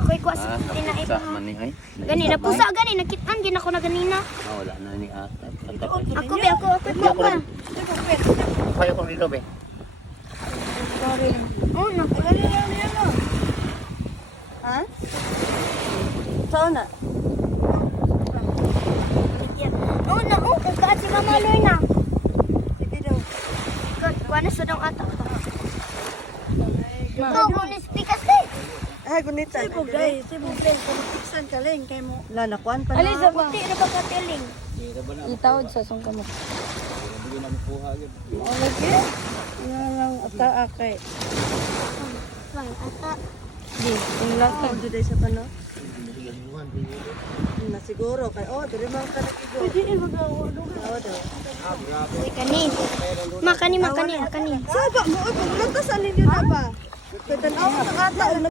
Ako'y kuha sa tinaip Sa ha. manihay. Gani na pusa gani nakitaan gina ko na ganina. Wala na ni ata. Ako be ako kuha pa. Kaya ko rito be. Sorry. Oh na. Ha? Saan na? Oh na oh kagkaat si Mama Loy na. Sige daw. Kuha na sa dong ata. Ma. Ito ko ni speakers eh. Ay, gunita. Sibog day, sibog day. Kung tiksan ka lang kay mo. Wala, nakuhan pa na. Alisa ba? Buti na ba katiling? Itawad sa song kamo. Oo lagi. Nga lang ata akay. Bang ata. Di, yung last Ito day sa pano. Na siguro kay dire man ka nagigo. Pwede magawa doon. Oo daw. Uy kanin. Makani makani makani. Saba mo oy paglantas ani din na ba? Kay tan-aw na ata